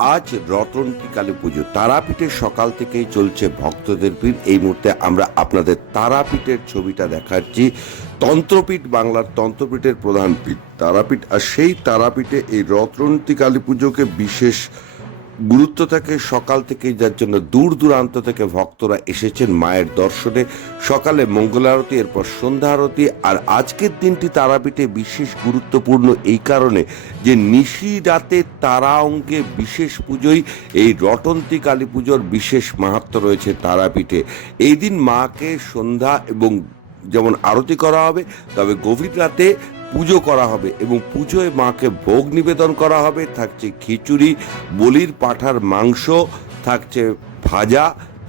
আজ রতনটি কালী পুজো। তারাপীঠের সকাল থেকেই চলছে ভক্তদের ভিড়। এই মুহূর্তে আমরা আপনাদের তারাপীঠের ছবিটা দেখাচ্ছি। তন্ত্রপীঠ বাংলার তন্ত্রপীঠের প্রধান পীঠ তারাপীঠ। আর সেই তারাপীঠে এই রতনটি কালী পুজোকে বিশেষ গুরুত্ব থাকে, সকাল থেকেই যার জন্য দূর দূরান্ত থেকে ভক্তরা এসেছেন মায়ের দর্শনে। সকালে মঙ্গল আরতি, এরপর সন্ধ্যা আরতি, আর আজকের দিনটি তারাপীঠে বিশেষ গুরুত্বপূর্ণ এই কারণে যে নিশি রাতে তারা অঙ্কে বিশেষ পুজোই এই রটন্তি কালী পুজোর বিশেষ মাহাত্ম রয়েছে তারাপীঠে। এই দিন মাকে সন্ধ্যা এবং যেমন আরতি করা হবে, তবে গভীর রাতে পুজো করা হবে এবং পুজোয় মাকে ভোগ নিবেদন করা হবে। থাকছে খিচুড়ি, বলির পাঠার মাংস, থাকছে ভাজা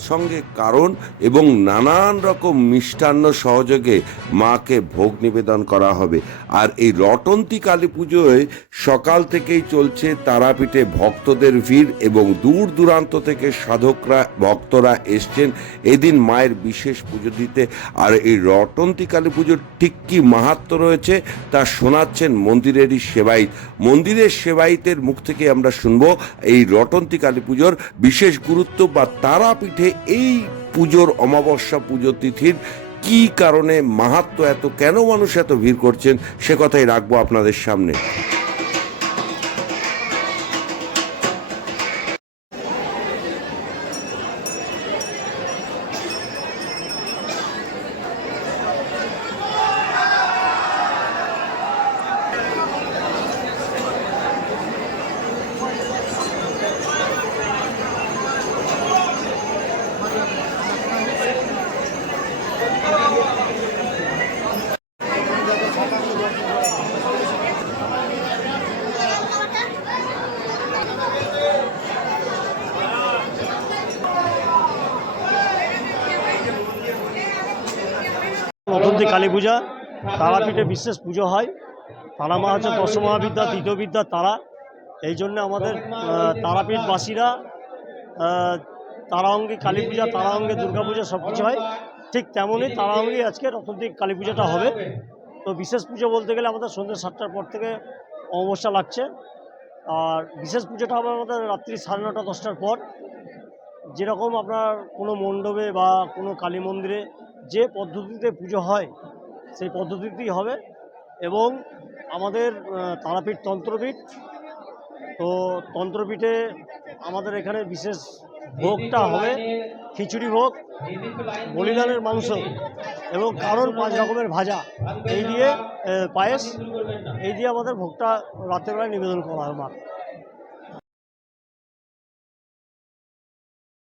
সঙ্গে কারণ এবং নানান রকম মিষ্টান্ন সহযোগে মাকে ভোগ নিবেদন করা হবে। আর এই রটন্তি কালী পুজোয় সকাল থেকেই চলছে তারাপীঠে ভক্তদের ভিড় এবং দূর দূরান্ত থেকে সাধকরা, ভক্তরা এসছেন এদিন মায়ের বিশেষ পুজো দিতে। আর এই রটন্তি কালী পুজোর ঠিক কি মাহাত্ম রয়েছে তা শোনাচ্ছেন মন্দিরেরই সেবাইত মন্দিরের সেবাইতের মুখ থেকে আমরা শুনব এই রটন্তি কালী পুজোর বিশেষ গুরুত্ব বা তারাপীঠে এই পুজোর অমাবস্যা পুজো তিথির কি কারণে মাহাত্ম এত, কেন মানুষ এত ভিড় করছেন, সে কথাই রাখব আপনাদের সামনে। নতুনদি কালী পূজা তারাপীঠে বিশেষ পুজো হয়। তারা মা হচ্ছে দশমহাবিদ্যা তৃতীয় বিদ্যা তারা। এই জন্য আমাদের তারাপীঠবাসীরা আহ, তারা অঙ্গে কালী পূজা তারা অঙ্গে দুর্গা পূজা সব কিছু হয়। ঠিক তেমনই তারা অঙ্গে আজকে রতনদি কালী পূজাটা হবে। তো বিশেষ পুজো বলতে গেলে আমাদের সন্ধ্যে সাতটার পর থেকে অমাবস্যা লাগছে। আর বিশেষ পুজোটা হবে আমাদের রাত্রি সাড়ে নটা দশটার পর। যেরকম আপনার কোনো মণ্ডপে বা কোনো কালী মন্দিরে যে পদ্ধতিতে পুজো হয়, সেই পদ্ধতিতেই হবে। এবং আমাদের তারাপীঠ তন্ত্রপীঠ, তো তন্ত্রপীঠে আমাদের এখানে বিশেষ ভোগটা হবে, খিচুড়ি ভোগ, বলিদানের মাংস এবং কারণ পাঁচ রকমের ভাজা। এই দিয়ে পায়েস, এই দিয়ে আমাদের ভোগটা রাত্রেবেলায় নিবেদন করা হয় মা